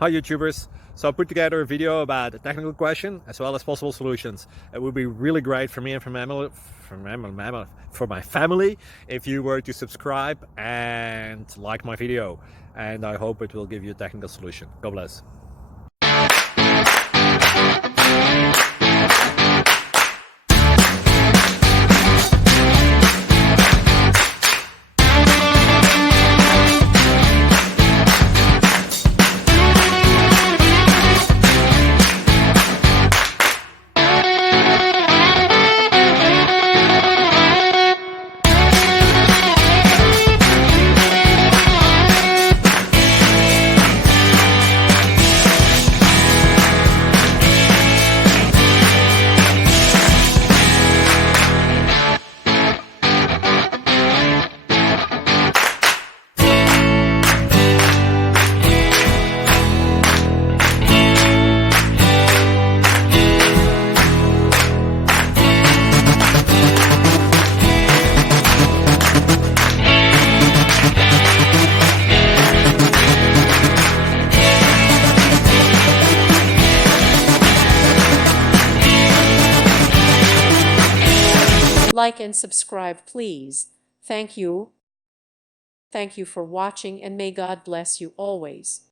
Hi YouTubers! So I put together a video about a technical question as well as possible solutions. It would be really great for me and for my family if you were to subscribe and like my video, and I hope it will give you a technical solution. God bless. Like and subscribe, please. Thank you. Thank you for watching, and may God bless you always.